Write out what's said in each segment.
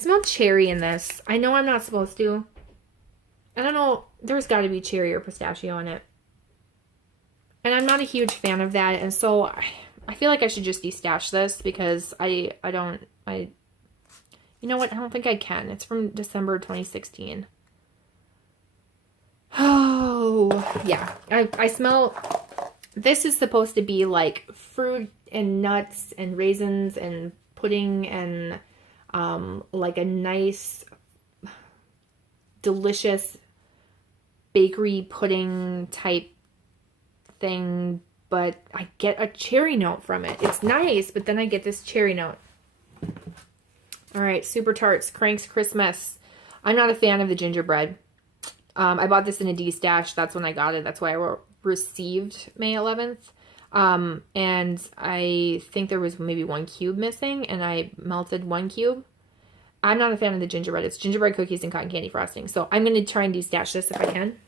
I smell cherry in this. I know I'm not supposed to. I don't know. There's got to be cherry or pistachio in it. And I'm not a huge fan of that. And so I feel like I should just destash this because you know what? I don't think I can. It's from December 2016. Oh, yeah. I smell, this is supposed to be like fruit and nuts and raisins and pudding and like a nice, delicious bakery pudding type thing, but I get a cherry note from it. It's nice, but then I get this cherry note. All right, Super Tarts, Cranks Christmas. I'm not a fan of the gingerbread. I bought this in a D-stash. That's when I got it. That's why I received May 11th. And I think there was maybe 1 cube missing, and I melted 1 cube. I'm not a fan of the gingerbread. It's gingerbread cookies and cotton candy frosting. So I'm going to try and de-stash this if I can.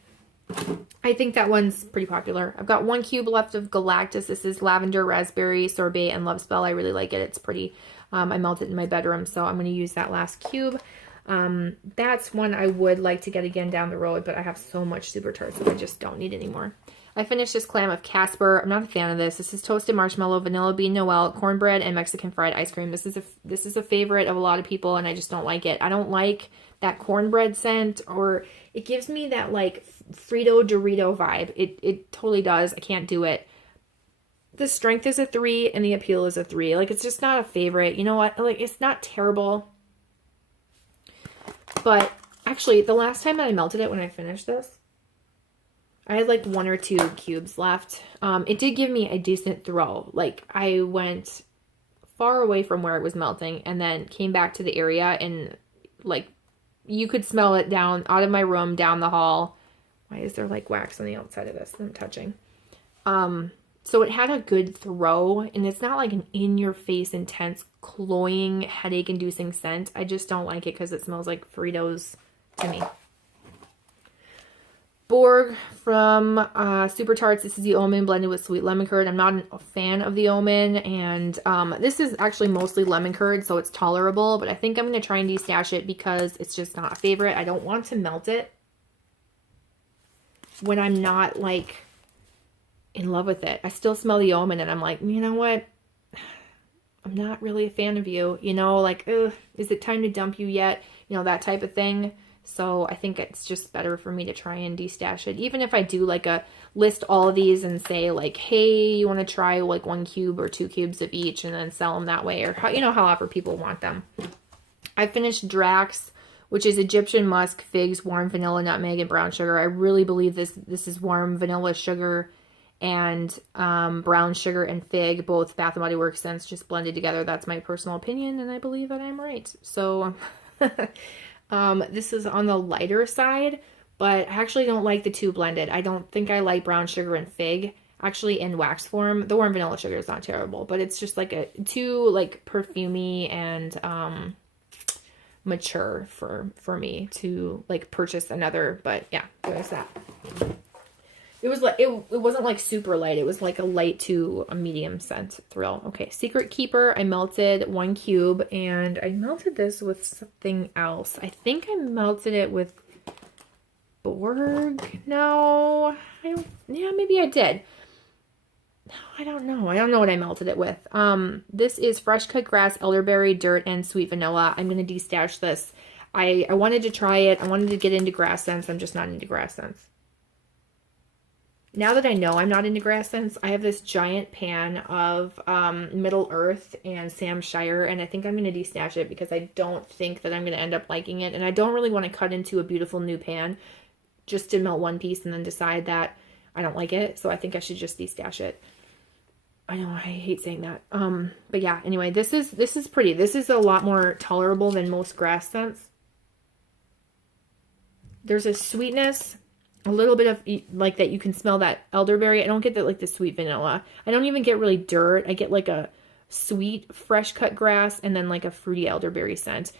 I think that one's pretty popular. I've got 1 cube left of Galactus. This is lavender, raspberry, sorbet, and love spell. I really like it. It's pretty. I melted it in my bedroom, so I'm going to use that last cube. That's one I would like to get again down the road, but I have so much Super Tarts that I just don't need anymore. I finished this clam of Casper. I'm not a fan of this. This is toasted marshmallow, vanilla bean Noel, cornbread, and Mexican fried ice cream. This is a favorite of a lot of people, and I just don't like it. I don't like that cornbread scent, or it gives me that like Frito Dorito vibe. It totally does. I can't do it. The strength is a 3 and the appeal is a 3. Like, it's just not a favorite. You know what? Like, it's not terrible. But actually, the last time that I melted it when I finished this, I had like 1 or 2 cubes left. It did give me a decent throw. Like, I went far away from where it was melting and then came back to the area, and like you could smell it down out of my room, down the hall. Why is there like wax on the outside of this that I'm touching? So it had a good throw, and it's not like an in-your-face, intense, cloying, headache-inducing scent. I just don't like it because it smells like Fritos to me. Borg from Super Tarts. This is the almond blended with sweet lemon curd. I'm not a fan of the almond, and this is actually mostly lemon curd, so it's tolerable, but I think I'm going to try and de-stash it because it's just not a favorite. I don't want to melt it when I'm not, like, in love with it. I still smell the almond, and I'm like, you know what? I'm not really a fan of you. You know, like, ugh, is it time to dump you yet? You know, that type of thing. So I think it's just better for me to try and de-stash it. Even if I do like a list all of these and say like, hey, you want to try like 1 cube or 2 cubes of each and then sell them that way, or how, you know, however people want them. I finished Drax, which is Egyptian musk, figs, warm vanilla, nutmeg, and brown sugar. I really believe this is warm vanilla sugar and brown sugar and fig, both Bath & Body Works scents just blended together. That's my personal opinion, and I believe that I'm right. So this is on the lighter side, but I actually don't like the 2 blended. I don't think I like brown sugar and fig actually in wax form. The warm vanilla sugar is not terrible, but it's just like a too like perfumey and mature for me to like purchase another. But yeah, there's that. It was like it wasn't like super light. It was like a light to a medium scent thrill. Okay, Secret Keeper. I melted 1 cube, and I melted this with something else. I think I melted it with Borg. No, I don't. Yeah, maybe I did. No, I don't know. I don't know what I melted it with. This is fresh cut grass, elderberry, dirt, and sweet vanilla. I'm gonna de-stash this. I wanted to try it. I wanted to get into grass scents. I'm just not into grass scents. Now that I know I'm not into grass scents, I have this giant pan of Middle Earth and Sam Shire, and I think I'm going to de-stash it because I don't think that I'm going to end up liking it, and I don't really want to cut into a beautiful new pan just to melt one piece and then decide that I don't like it, so I think I should just de-stash it. I know, I hate saying that. But yeah, anyway, this is pretty. This is a lot more tolerable than most grass scents. There's a sweetness, a little bit of like that, you can smell that elderberry. I don't get that like the sweet vanilla. I don't even get really dirt. I get like a sweet fresh cut grass and then like a fruity elderberry scent.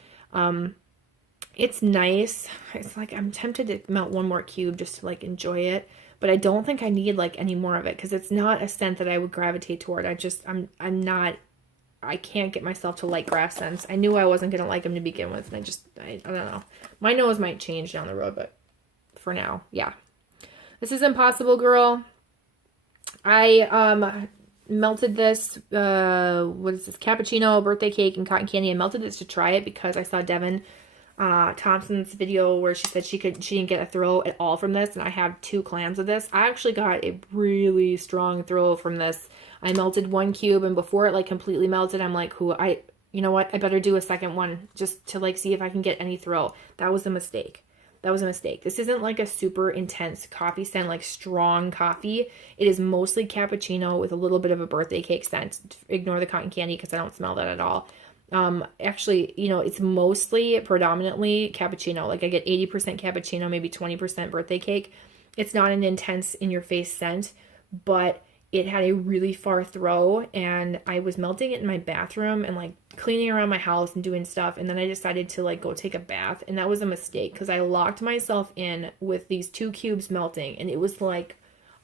It's nice. It's like I'm tempted to melt 1 more cube just to like enjoy it, but I don't think I need like any more of it because it's not a scent that I would gravitate toward. I'm I can't get myself to like grass scents. I knew I wasn't going to like them to begin with, and I don't know. My nose might change down the road, but for now, yeah. This is Impossible Girl. I melted this, what is this, cappuccino, birthday cake, and cotton candy. I melted this to try it because I saw Devin Thompson's video where she said she didn't get a throw at all from this, and I have 2 clams of this. I actually got a really strong throw from this. I melted 1 cube, and before it like completely melted, I'm like, you know what, I better do a second one just to like see if I can get any throw. That was a mistake. That was a mistake. This isn't like a super intense coffee scent, like strong coffee. It is mostly cappuccino with a little bit of a birthday cake scent. Ignore the cotton candy because I don't smell that at all. Actually, you know, it's mostly predominantly cappuccino. Like I get 80% cappuccino, maybe 20% birthday cake. It's not an intense in your face scent, but it had a really far throw, and I was melting it in my bathroom and like cleaning around my house and doing stuff. And then I decided to like go take a bath, and that was a mistake because I locked myself in with these 2 cubes melting, and it was like,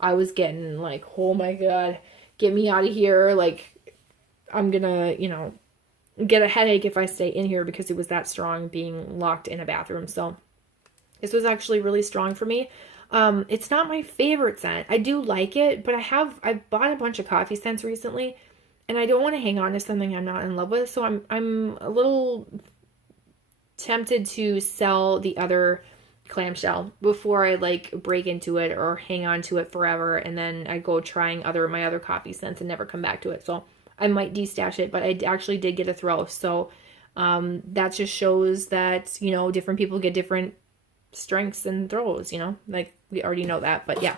I was getting like, oh my God, get me out of here. Like I'm gonna, you know, get a headache if I stay in here because it was that strong being locked in a bathroom. So this was actually really strong for me. It's not my favorite scent. I do like it, but I've bought a bunch of coffee scents recently, and I don't want to hang on to something I'm not in love with. So I'm a little tempted to sell the other clamshell before I like break into it or hang on to it forever, and then I go trying my other coffee scents and never come back to it. So I might destash it, but I actually did get a throw. So that just shows that, you know, different people get different strengths and throws, you know, like we already know that. But yeah,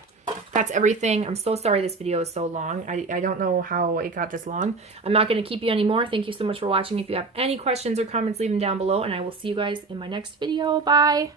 that's everything. I'm so sorry this video is so long. I don't know how it got this long. I'm not going to keep you anymore. Thank you so much for watching. If you have any questions or comments, leave them down below, and I will see you guys in my next video. Bye.